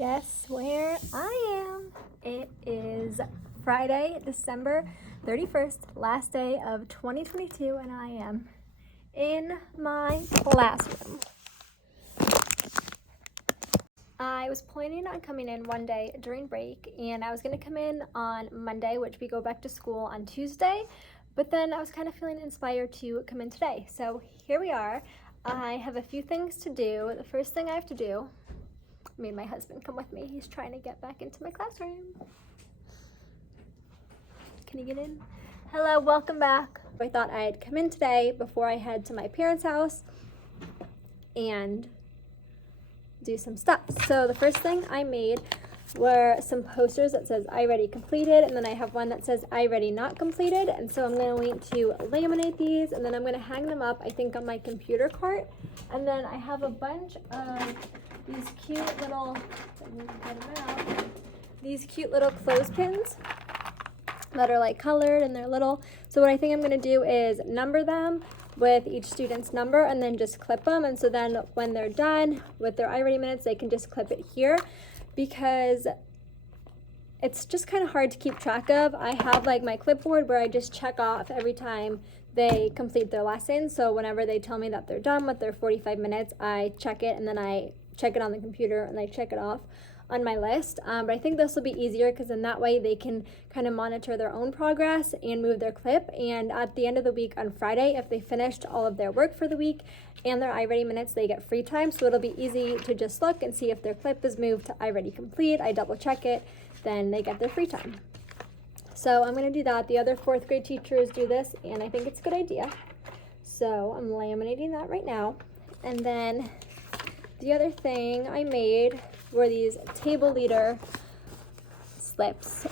Guess where I am? It is Friday, December 31st, last day of 2022, and I am in my classroom. I was planning on coming in one day during break, and I was going to come in on Monday, which we go back to school on Tuesday, but then I was kind of feeling inspired to come in today. So here we are. I have a few things to do. The first thing I have to do, I made my husband come with me. He's trying to get back into my classroom. Can you get in? Hello, welcome back. I thought I'd come in today before I head to my parents' house and do some stuff. So the first thing I made were some posters that says I ready completed, and then I have one that says I ready not completed, and so I'm going to laminate these, and then I'm going to hang them up, I think, on my computer cart. And then I have a bunch of these cute little clothespins that are like colored, and they're little. So what I think I'm going to do is number them with each student's number and then just clip them, and so then when they're done with their I ready minutes, they can just clip it here, because it's just kind of hard to keep track of. I have like my clipboard where I just check off every time they complete their lesson. So whenever they tell me that they're done with their 45 minutes, I check it, and then I check it on the computer and I check it off on my list. But I think this will be easier because in that way they can kind of monitor their own progress and move their clip. And at the end of the week on Friday, if they finished all of their work for the week and their I ready minutes, they get free time. So it'll be easy to just look and see if their clip is moved to I ready complete. I double check it, then they get their free time. So I'm going to do that. The other fourth grade teachers do this, and I think it's a good idea. So I'm laminating that right now. And then the other thing I made were these table leader slips,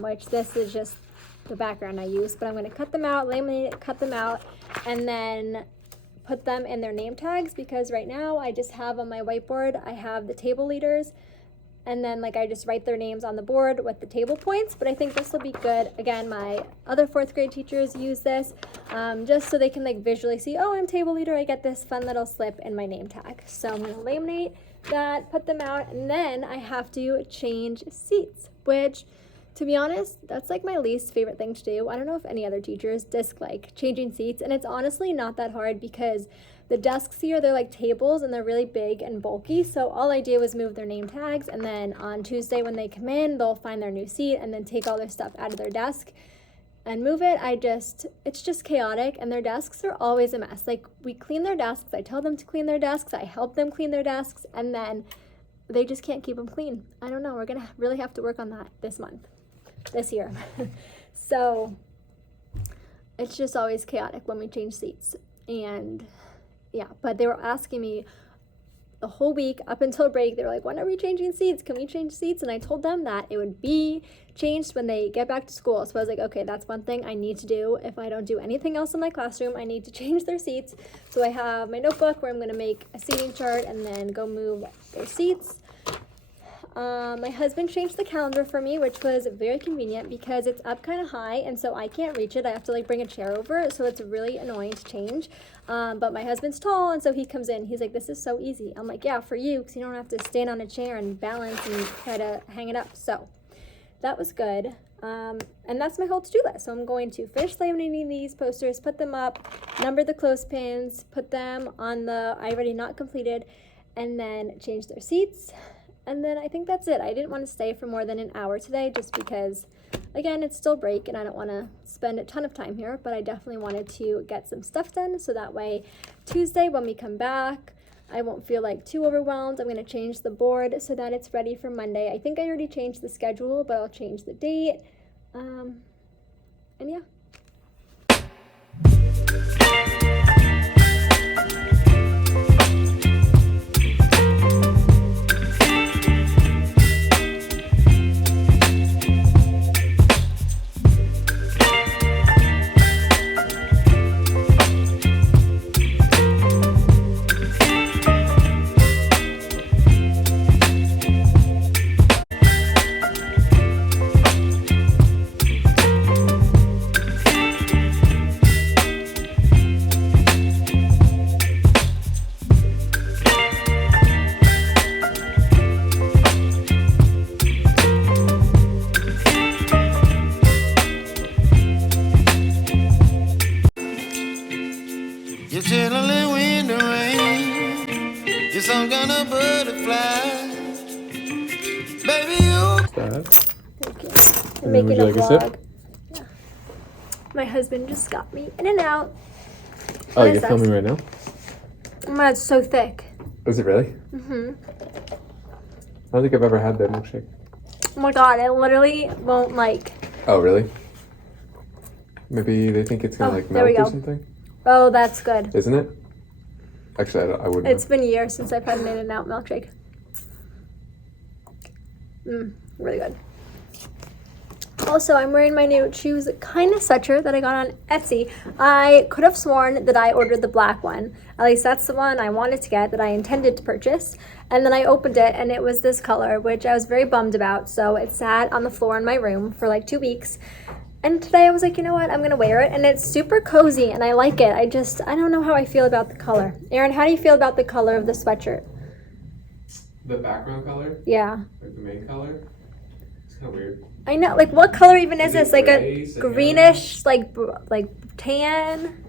which this is just the background I use, but I'm going to cut them out, laminate it, cut them out, and then put them in their name tags, because right now I just have on my whiteboard, I have the table leaders, and then like I just write their names on the board with the table points. But I think this will be good. Again, my other fourth grade teachers use this just so they can like visually see, oh, I'm table leader, I get this fun little slip in my name tag. So I'm going to laminate that, put them out, and then I have to change seats, which, to be honest, that's like my least favorite thing to do. I don't know if any other teachers dislike changing seats, and it's honestly not that hard because the desks here, they're like tables and they're really big and bulky. So all I do is move their name tags, and then on Tuesday when they come in, they'll find their new seat and then take all their stuff out of their desk and move it. It's just chaotic, and their desks are always a mess. Like, we clean their desks, I tell them to clean their desks, I help them clean their desks, and then they just can't keep them clean. I don't know, we're gonna really have to work on that this year. So it's just always chaotic when we change seats. And yeah, but they were asking me the whole week up until break, they were like, when are we changing seats? Can we change seats? And I told them that it would be changed when they get back to school. So I was like, okay, that's one thing I need to do. If I don't do anything else in my classroom, I need to change their seats. So I have my notebook where I'm going to make a seating chart and then go move their seats. My husband changed the calendar for me, which was very convenient because it's up kind of high, and so I can't reach it. I have to like bring a chair over, so it's really annoying to change. But my husband's tall, and so he comes in. He's like, this is so easy. I'm like, yeah, for you, because you don't have to stand on a chair and balance and try to hang it up. So that was good. And that's my whole to-do list. So I'm going to finish laminating these posters, put them up, number the clothespins, put them on the I ready not completed, and then change their seats. And then I think that's it. I didn't want to stay for more than an hour today just because, again, it's still break and I don't want to spend a ton of time here, but I definitely wanted to get some stuff done so that way Tuesday when we come back, I won't feel like too overwhelmed. I'm going to change the board so that it's ready for Monday. I think I already changed the schedule, but I'll change the date. And yeah. I'm making a vlog. Yeah. My husband just got me in and out. Oh, you're filming right now? Oh my God, it's so thick. Is it really? Mm-hmm. I don't think I've ever had that milkshake. Oh my God, it literally won't like... Oh, really? Maybe they think it's gonna like melt or something? Oh, that's good. Isn't it? Actually, I wouldn't. It's been years since I've had an In-N-Out milkshake. Really good. Also, I'm wearing my new Choose Kindness sweatshirt that I got on Etsy. I could have sworn that I ordered the black one. At least that's the one I wanted to get, that I intended to purchase. And then I opened it and it was this color, which I was very bummed about. So it sat on the floor in my room for like 2 weeks. And today I was like, you know what, I'm gonna wear it. And it's super cozy and I like it. I don't know how I feel about the color. Aaron, how do you feel about the color of the sweatshirt? The background color? Yeah. Like the main color? It's kind of weird. I know, like what color even is this? Like gray, a greenish, like tan?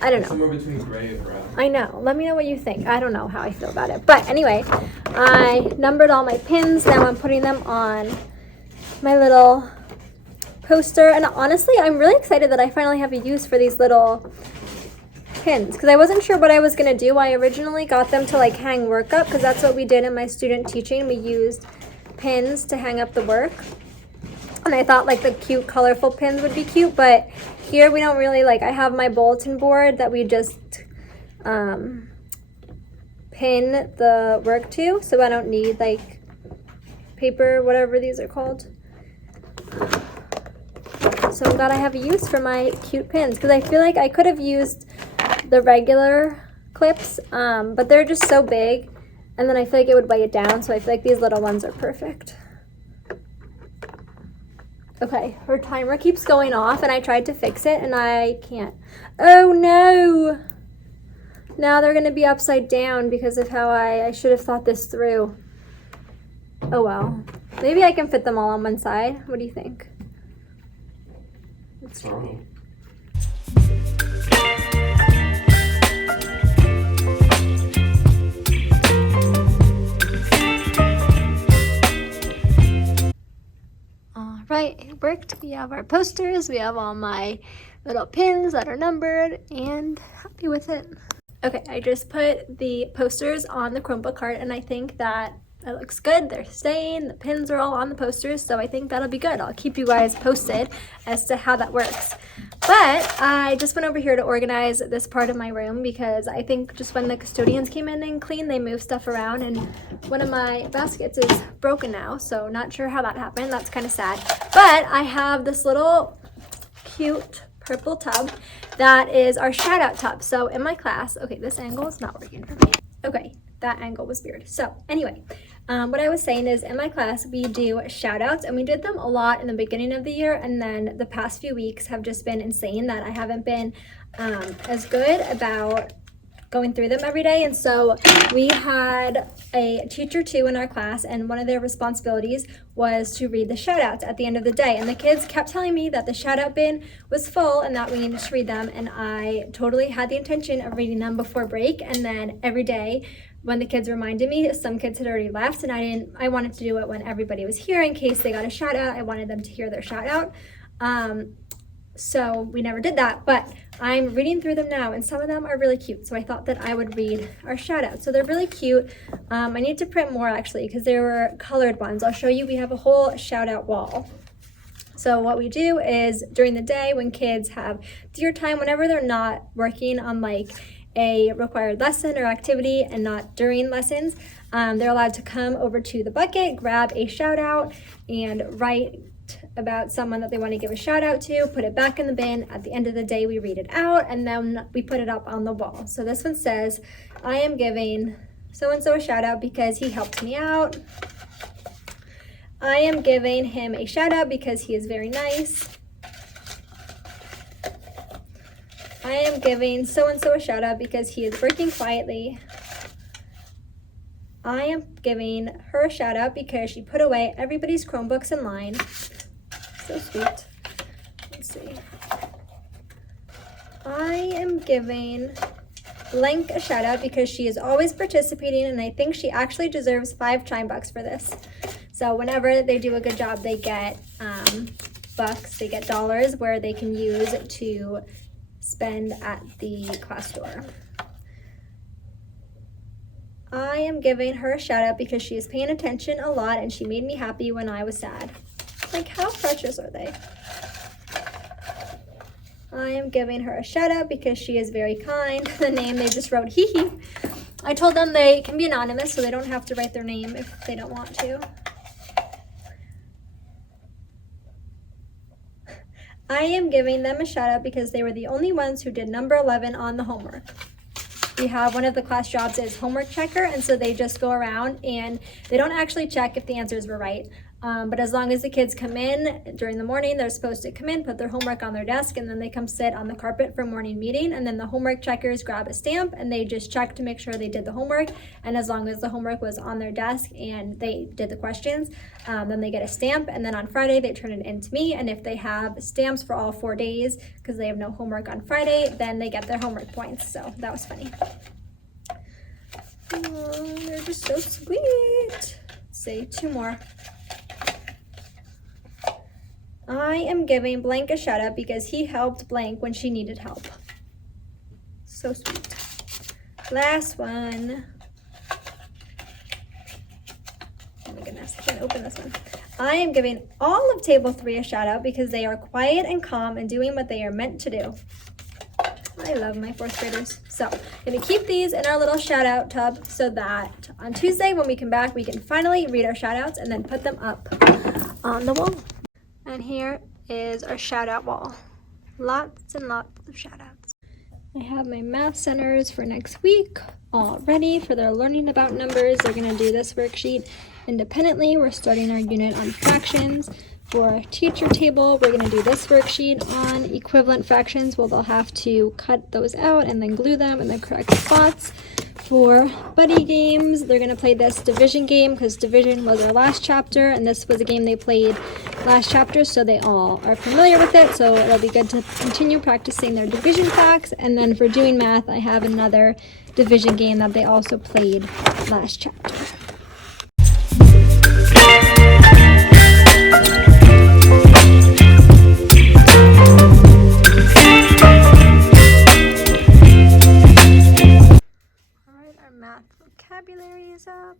I don't know. Somewhere between gray and brown. I know. Let me know what you think. I don't know how I feel about it. But anyway, I numbered all my pins. Now I'm putting them on my little poster. And honestly, I'm really excited that I finally have a use for these little pins, because I wasn't sure what I was going to do. I originally got them to like hang work up, because that's what we did in my student teaching. We used pins to hang up the work. And I thought like the cute colorful pins would be cute, but here we don't really like, I have my bulletin board that we just pin the work to, so I don't need like paper, whatever these are called. So I'm glad I have a use for my cute pins, because I feel like I could have used the regular clips, but they're just so big, and then I feel like it would weigh it down, so I feel like these little ones are perfect. Okay, her timer keeps going off, and I tried to fix it, and I can't. Oh no! Now they're gonna be upside down because of how I should have thought this through. Oh well. Maybe I can fit them all on one side. What do you think? Let's try. Right, it worked. We have our posters, we have all my little pins that are numbered, and happy with it. Okay, I just put the posters on the Chromebook cart, and I think that it looks good. They're staying, the pins are all on the posters, so I think that'll be good. I'll keep you guys posted as to how that works. But I just went over here to organize this part of my room, because I think just when the custodians came in and cleaned, they moved stuff around, and one of my baskets is broken now, so not sure how that happened. That's kind of sad. But I have this little cute purple tub that is our shout out tub. So in my class, okay, this angle is not working for me. Okay, that angle was weird. So anyway, what I was saying is in my class, we do shout outs, and we did them a lot in the beginning of the year. And then the past few weeks have just been insane that I haven't been as good about going through them every day. And so we had a teacher too in our class, and one of their responsibilities was to read the shout outs at the end of the day. And the kids kept telling me that the shout out bin was full and that we needed to read them. And I totally had the intention of reading them before break. And then every day when the kids reminded me, some kids had already left, and I wanted to do it when everybody was here in case they got a shout out. I wanted them to hear their shout out. So we never did that, but I'm reading through them now, and some of them are really cute. So I thought that I would read our shout out. So they're really cute. I need to print more actually, because there were colored ones. I'll show you. We have a whole shout out wall. So what we do is during the day when kids have theater time, whenever they're not working on like a required lesson or activity and not during lessons, they're allowed to come over to the bucket, grab a shout out, and write about someone that they want to give a shout out to, put it back in the bin. At the end of the day, we read it out, and then we put it up on the wall. So this one says, I am giving so-and-so a shout out because he helped me out. I am giving him a shout out because he is very nice. I am giving so-and-so a shout out because he is working quietly. I am giving her a shout out because she put away everybody's Chromebooks in line. So sweet. Let's see. I am giving blank a shout out because she is always participating, and I think she actually deserves 5 chime bucks for this. So whenever they do a good job, they get bucks, they get dollars where they can use to spend at the class store. I am giving her a shout out because she is paying attention a lot and she made me happy when I was sad. Like, how precious are they? I am giving her a shout out because she is very kind. The name they just wrote hee hee. I told them they can be anonymous so they don't have to write their name if they don't want to. I am giving them a shout out because they were the only ones who did number 11 on the homework. We have one of the class jobs is homework checker, and so they just go around and they don't actually check if the answers were right. But as long as the kids come in during the morning, they're supposed to come in, put their homework on their desk, and then they come sit on the carpet for morning meeting. And then the homework checkers grab a stamp and they just check to make sure they did the homework. And as long as the homework was on their desk and they did the questions, then they get a stamp. And then on Friday, they turn it in to me. And if they have stamps for all 4 days because they have no homework on Friday, then they get their homework points. So that was funny. Oh, they're just so sweet. Say 2 more. I am giving Blank a shout out because he helped Blank when she needed help. So sweet. Last one. Oh my goodness, I can't open this one. I am giving all of table 3 a shout out because they are quiet and calm and doing what they are meant to do. I love my 4th graders. So I'm going to keep these in our little shout out tub so that on Tuesday when we come back, we can finally read our shout outs and then put them up on the wall. And here is our shout out wall. Lots and lots of shout outs. I have my math centers for next week all ready for their learning about numbers. They're going to do this worksheet independently. We're starting our unit on fractions. For our teacher table, we're going to do this worksheet on equivalent fractions. Well, they'll have to cut those out and then glue them in the correct spots. For buddy games, they're going to play this division game because division was our last chapter and this was a game they played last chapter, so they all are familiar with it. So it'll be good to continue practicing their division facts. And then for doing math, I have another division game that they also played last chapter. Math vocabulary is up.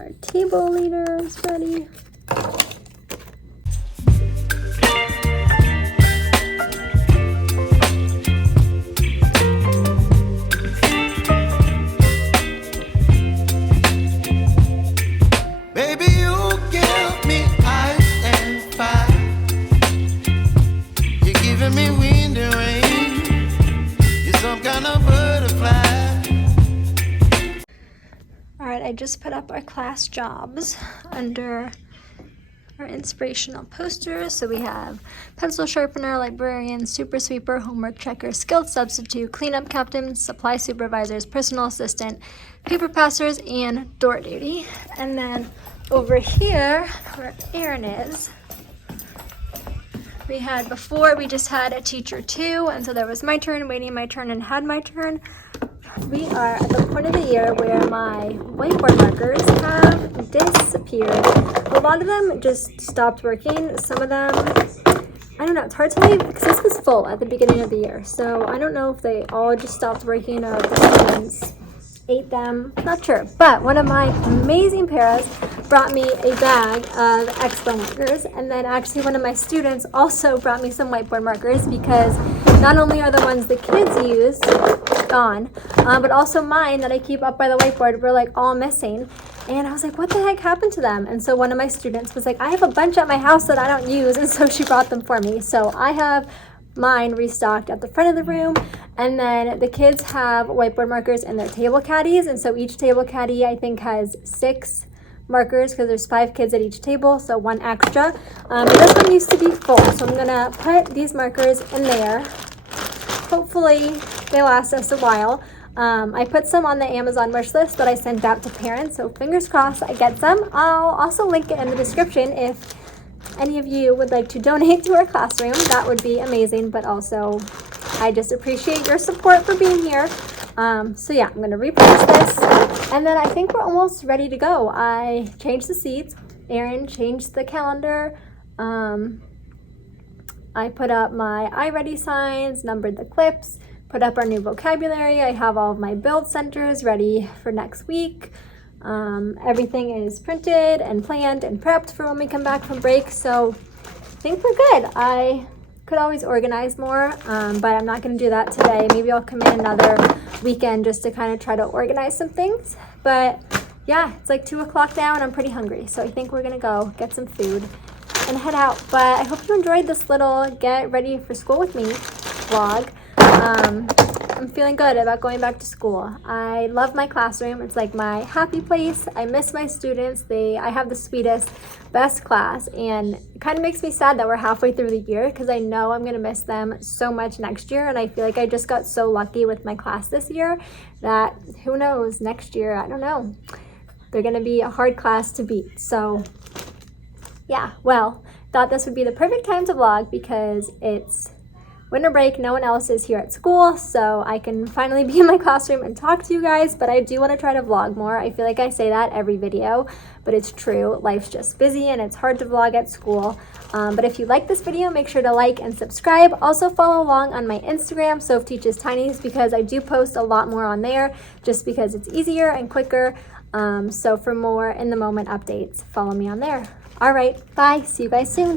Our table leader is ready. I just put up our class jobs under our inspirational posters. So we have pencil sharpener, librarian, super sweeper, homework checker, skilled substitute, cleanup captain, supply supervisors, personal assistant, paper passers, and door duty. And then over here where Erin is, we had before, we just had a teacher 2, and so there was my turn, waiting my turn, and had my turn. We are at the point of the year where my whiteboard markers have disappeared. A lot of them just stopped working. Some of them, I don't know, it's hard to tell because this was full at the beginning of the year. So I don't know if they all just stopped working or if the students ate them, not sure. But one of my amazing paras brought me a bag of Expo markers, and then actually one of my students also brought me some whiteboard markers because not only are the ones the kids use gone, but also mine that I keep up by the whiteboard were like all missing. And I was like, what the heck happened to them? And so one of my students was like, I have a bunch at my house that I don't use, and so she brought them for me. So I have mine restocked at the front of the room, and then the kids have whiteboard markers in their table caddies, and so each table caddy I think has 6 markers because there's 5 kids at each table, so 1 extra. But this one used to be full, so I'm gonna put these markers in there. hopefully they last us a while. I put some on the Amazon wish list that I sent out to parents, so fingers crossed I get some. I'll also link it in the description if any of you would like to donate to our classroom. That would be amazing, but also I just appreciate your support for being here. So yeah, I'm going to replace this, and then I think we're almost ready to go. I changed the seats. Aaron changed the calendar. I put up my iReady signs, numbered the clips, put up our new vocabulary. I have all of my build centers ready for next week. Everything is printed and planned and prepped for when we come back from break, so I think we're good. I could always organize more, but I'm not going to do that today. Maybe I'll come in another weekend just to kind of try to organize some things. But yeah, it's like 2 o'clock now and I'm pretty hungry, so I think we're going to go get some food and head out. But I hope you enjoyed this little get ready for school with me vlog. I'm feeling good about going back to school. I love my classroom. It's like my happy place. I miss my students. I have the sweetest, best class, and it kind of makes me sad that we're halfway through the year because I know I'm going to miss them so much next year, and I feel like I just got so lucky with my class this year that who knows, next year, I don't know. They're going to be a hard class to beat. So yeah, well, thought this would be the perfect time to vlog because it's winter break, no one else is here at school, so I can finally be in my classroom and talk to you guys, but I do want to try to vlog more. I feel like I say that every video, but it's true. Life's just busy and it's hard to vlog at school. But if you like this video, make sure to like and subscribe. Also follow along on my Instagram, Soph Teaches Tinies, because I do post a lot more on there just because it's easier and quicker. So for more in the moment updates, follow me on there. All right, bye. See you guys soon.